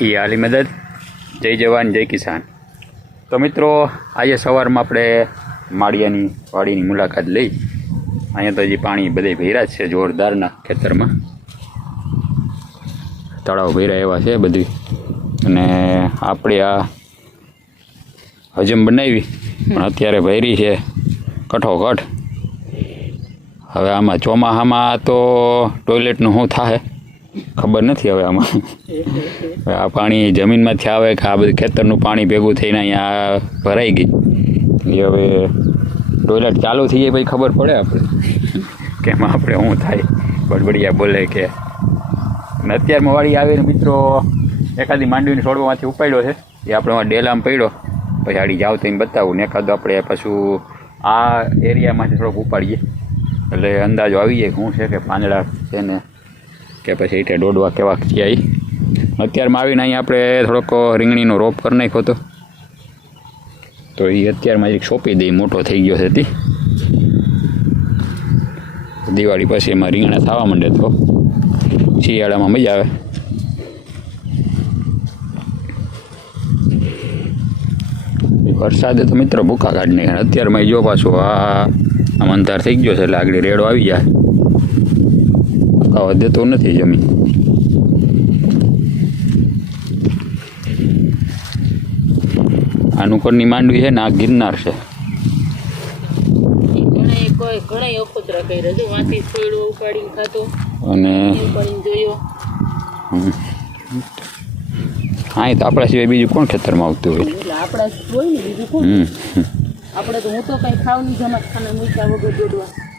એ આલી મદદ. જય જવાન, જય કિસાન. તો મિત્રો, આજે સવારમાં આપણે માળિયાની વાડીની મુલાકાત લઈ અહીંયા તો હજી પાણી બધે ભેરા છે જોરદારના ખેતરમાં. તળાવ ભેરા એવા છે બધી. અને આપણે આ હજમ બનાવી, પણ અત્યારે ભૈરી છે કઠોકઠ. હવે આમાં ચોમાસામાં તો ટોયલેટનું શું થાય ખબર નથી હવે આમાં. આ પાણી જમીનમાંથી આવે કે આ બધું ખેતરનું પાણી ભેગું થઈને અહીંયા ભરાઈ ગઈ એ હવે ટોયલેટ ચાલુ થઈ જાય પછી ખબર પડે આપણે. કે એમાં આપણે શું થાય? બડબડિયા બોલે કે અત્યારમાં વાળી આવીને મિત્રો એકાદી માંડવીની છોડવામાંથી ઉપાડ્યો છે. એ આપણે ડેલામાં પડ્યો. પછી આડી જાવ તો એને બતાવું. ને એકાદો આપણે પાછું આ એરિયામાંથી થોડોક ઉપાડીએ. એટલે અંદાજો આવી જાય શું છે કે પાંદડા છે ને કે પછી એટલે દોડવા કેવા થયા. અત્યારમાં આવીને અહીંયા આપણે થોડોક રીંગણીનો રોપ કરી નાખ્યો હતો. તો એ અત્યારમાં એક સોંપી દઈ મોટો થઈ ગયો છે દિવાળી પછી એમાં રીંગણા થવા માંડે તો શિયાળામાં મજા આવે. વરસાદે તો મિત્ર ભૂકા કાઢી નાખ્યા. અત્યારમાં જો પાછું આ આમ અંધાર થઈ ગયો છે એટલે આગળ રેડો આવી જાય. ફૂકાવા દેતો નથી જમીન આનું કોરની માંડવી છે ને આ ગિરનાર છે. અને. હા એ તો આપણા સિવાય બીજું કોણ ખેતરમાં આવતું હોય? આપણા હોય ને બીજું કોણ? આપણે તો હું તો કઈ ખાવ નહીં જમત ખાને મૂક્યા વગર દોડવા.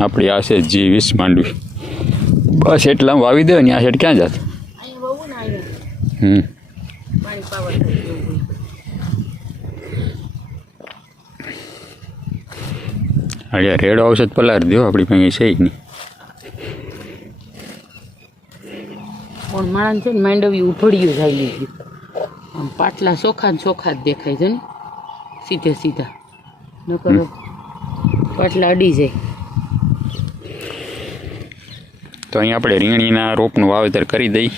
આપણી આ છે જી વીસ માંડવી. બસ એટલામાં વાવી દે ને આ સેટ ક્યાં જાત? હમ. અરે રેડો આવશે તો પલાર દો આપણી પાસે છે જ નહીં. પણ માણસ છે ને માંડવી ઉભળ્યું જાય લીધું આમ પાટલા ચોખા ને ચોખા જ દેખાય છે ને. સીધે સીધા. નકર પાટલા અડી જાય. તો અહીં આપણે રીંગણીના રોપનું વાવેતર કરી દઈ.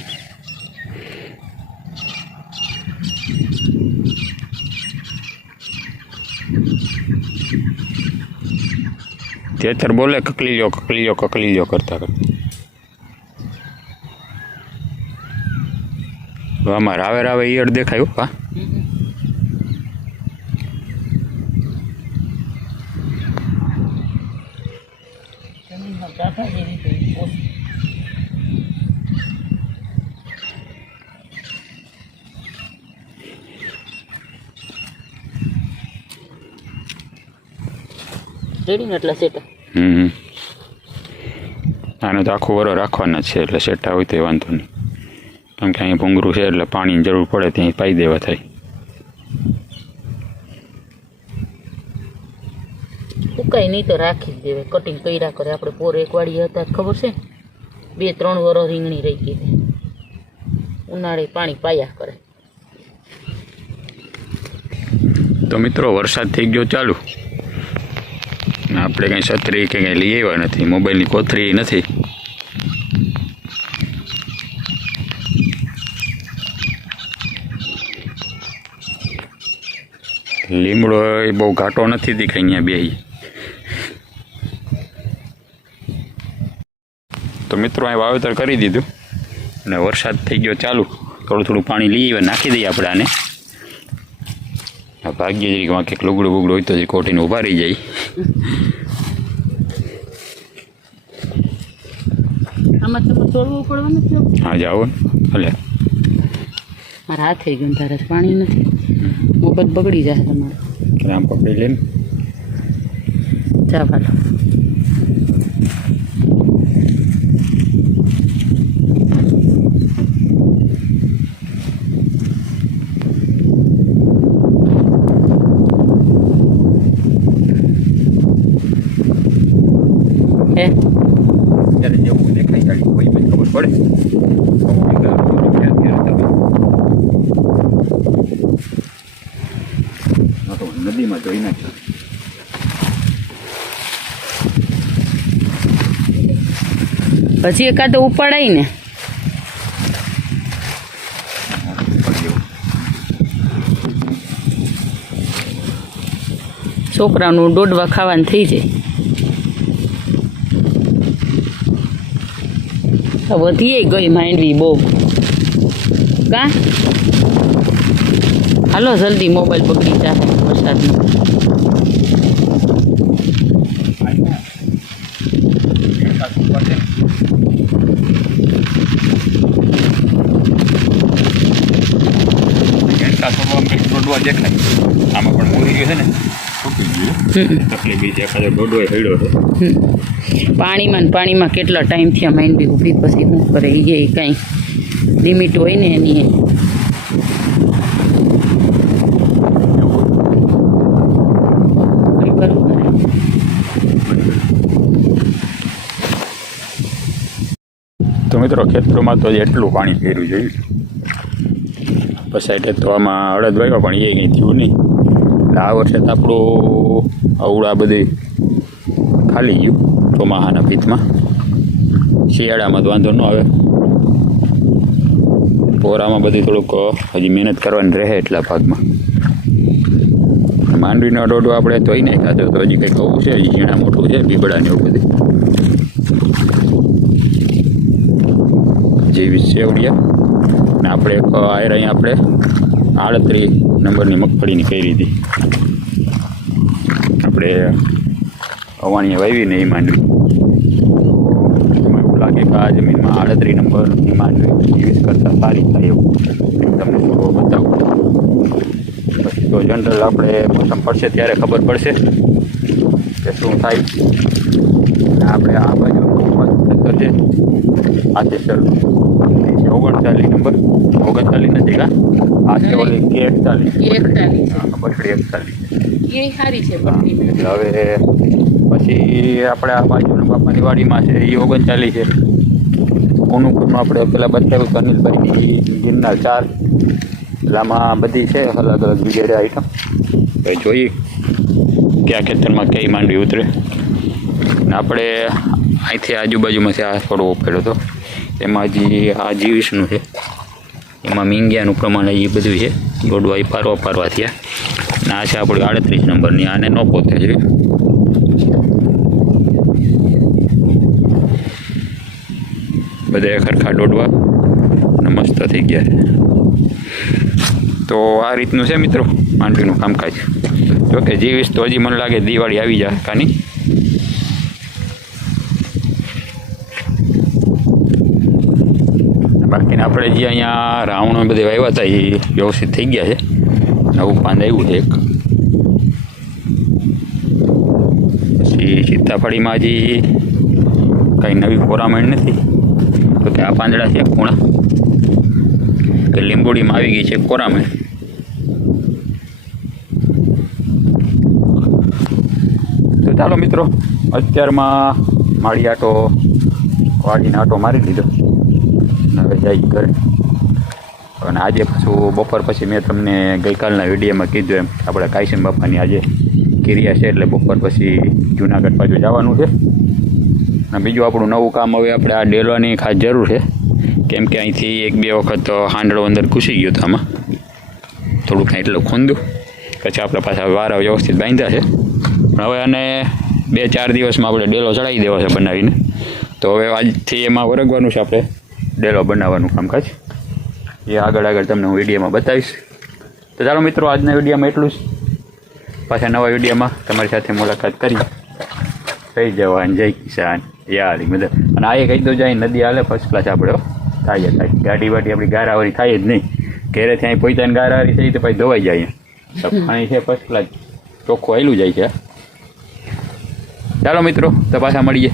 તેથર બોલે કકલી લો કકલી લો કકલી લો કરતા કરતા આમાં રાવે રાવે ઈયળ દેખાયું હા જમીનમાં ગાભા જેવી થઈ ઓછી. ને એટલા સેટા હમ. આને તો આખું વરો રાખવાના છે, એટલે સેટા હોય તો વાંધો નહીં. કેમ કે અહીં ભૂંગરું છે એટલે પાણીની જરૂર પડે, ત્યાં પાઈ દેવા થાય. ઉકાઈ નહીં તો રાખી જ દેવાય કટિંગ કર્યા કરે. આપણે પોર એક વાળી હતા ખબર છે? બે, ત્રણ વરો રીંગણી રહી ગઈ. ઉનાળે પાણી પાયા કરે. તો મિત્રો, વરસાદ થઈ ગયો ચાલુ. આપણે કંઈ છત્રી કે કંઈ લઈ આવ્યા નથી. મોબાઈલની કોથળી નથી. લીમડો એ બહુ ઘાટો નથી દેખાય અહીંયા બે તો મિત્રો અહીં વાવેતર કરી દીધું અને વરસાદ થઈ ગયો ચાલુ. થોડું થોડું પાણી લઈ આવ્યા નાખી દઈએ આપણે આને. ભાગ્ય જરીકમાં કંઈક લુગડું બુગડું હોય તો જે કોટીને ઊભા રહી જાય. હા જાઓ. ભલે મારા હાથ થઈ ગયું તારે પાણી નથી. મોબત બગડી જાય તમારે. આમ પકડી લઈને ચા ભાલો ત્યારે જેવું દેખાય ગાડી હોય પછી ખબર પડે. તો નદીમાં જોઈ નાખ્યો પછી એકાદ ઉપાડાય ને છોકરાનું દોડવા ખાવાનું થઈ જાય વધીએ ગઈ માંડવી બહુ. કા? હાલો, જલ્દી મોબાઈલ પકડી જાય દોડવા દેખાય આમાં પણ મૂરી ગયું છે ને. બી. પાણીમાં ને પાણીમાં કેટલા ટાઈમથી અમે માંડવી ઊભી પછી શું કરે એ કાંઈ લિમિટ હોય ને એની તો મિત્રો, ખેતરોમાં તો એટલું પાણી ફેરવું જોયું પછી તો આમાં અડદ વાવ્યા પણ એ કંઈ થયું નહીં. આ વર્ષે તો આપણું અવળા બધી ખાલી ગયું ચોમાહાના પિત્તમાં શિયાળામાં તો વાંધો ન આવે. પોરામાં બધી થોડુંક, હજી મહેનત કરવાની રહે એટલા ભાગમાં. માંડવીનો ડોડો આપણે તોય નહીં ખાધો, તો હજી કંઈક કહું છે, હજી ઝીણા મોટું છે બીબડાને એવું બધું. જેવી સેવડિયા ને આપણે એક આયર અહીં આપણે આડત્રીસ નંબરની મગફળીની કરી હતી આપણે અવાણીએ વાવી ને એ માંડવી. એવું લાગે કે આ જમીનમાં આડત્રીસ નંબરની માંડવી યુઝ કરતાં સારી થાય એવું. તમને થોડો બતાવું. પછી તો જનરલ આપણે મોસમ પડશે ત્યારે ખબર પડશે કે શું થાય. આપણે આ બાજુ છે આ છે ઓગણચાલીસ નંબર. ઓગણચાલીસ નથી કા? આ છે ઓલી કે એકતાલીસ. બસડી એકતાલીસ એ સારી છે એટલે હવે પછી આપણે આ બાજુના બાપાની વાડીમાં છે એ ઓગણચાલીસ છે. અનુકૂળમાં આપણે પેલા બતાવ્યું અનિલભાઈની ગિરનાર ચાર. એટલામાં બધી છે અલગ અલગ વગેરે આઈટમ ભાઈ જોઈએ કયા ખેતરમાં કઈ માંડવી ઉતરે. આપણે અહીંથી આજુબાજુમાંથી આ થોડો ઉપાડ્યો હતો એમાં જે આ જીવીસનું છે, એમાં મીંગિયાનું પ્રમાણ એ બધું છે દોડવા એ પારવા પારવા થયા. આ છે આપણે આડત્રીસ નંબરની, આને ન પોતે છે. બધા ખરખા દોડવા અને મસ્ત થઈ ગયા તો આ રીતનું છે મિત્રો, માંડવીનું કામકાજ. જોકે જીવીશ તો હજી મને લાગે દિવાળી આવી જાય કાની. બાકીને આપણે જે અહીંયા રાવણ બધે વાવ્યા હતા એ વ્યવસ્થિત થઈ ગયા છે. નવું પાંદ આવ્યું છે એક. પછી સીતાફળીમાં હજી કંઈ નવી ખોરામણ નથી. તો કે આ પાંદડા છે ખૂણા. કે લીંબોડીમાં આવી ગઈ છે કોરામણ તો ચાલો મિત્રો, અત્યારમાં માળી આટો, વાડીને આટો મારી લીધો. અને જાય ઘરે અને આજે પાછું બપોર પછી મેં તમને ગઈકાલના વિડીયોમાં કીધું એમ, આપણે કાયસીમ બાપાની આજે ક્રિયા છે એટલે બપોર પછી જુનાગઢ પાછું જવાનું છે. અને બીજું આપણું નવું કામ હવે આપણે આ ડેલવાની ખાસ જરૂર છે. કેમ કે અહીંથી એક બે વખત હાંડળો અંદર ઘૂસી ગયો હતો આમાં. થોડુંક એટલું ખૂંદ્યું પછી આપણે પાછા વારા વ્યવસ્થિત બાંધ્યા છે. પણ હવે અને બે ચાર દિવસમાં આપણે ડેલો ચડાવી દેવો છે બનાવીને. તો હવે આજથી એમાં વરગવાનું છે આપણે. ડેલો બનાવવાનું કામકાજ. એ આગળ આગળ તમને હું વિડીયોમાં બતાવીશ. તો ચાલો મિત્રો, આજના વિડીયોમાં એટલું જ. પાછા નવા વિડીયોમાં તમારી સાથે મુલાકાત કરી. થઈ જવાન, જય કિસાન. યારી મદદ અને આ એ કહી દો જાય, નદી હાલે ફર્સ્ટ ક્લાસ આપણે થાય થાય ગાડી વાડી આપણી ગારાવાળી થાય જ નહીં. ઘેરેથી અહીં પૈસાની ગારાવાળી થઈ તો પછી ધોવાઈ જાય પાણી છે ફર્સ્ટ ક્લાસ ચોખ્ખું આવેલું જાય છે ચાલો મિત્રો, તો પાછા મળીએ.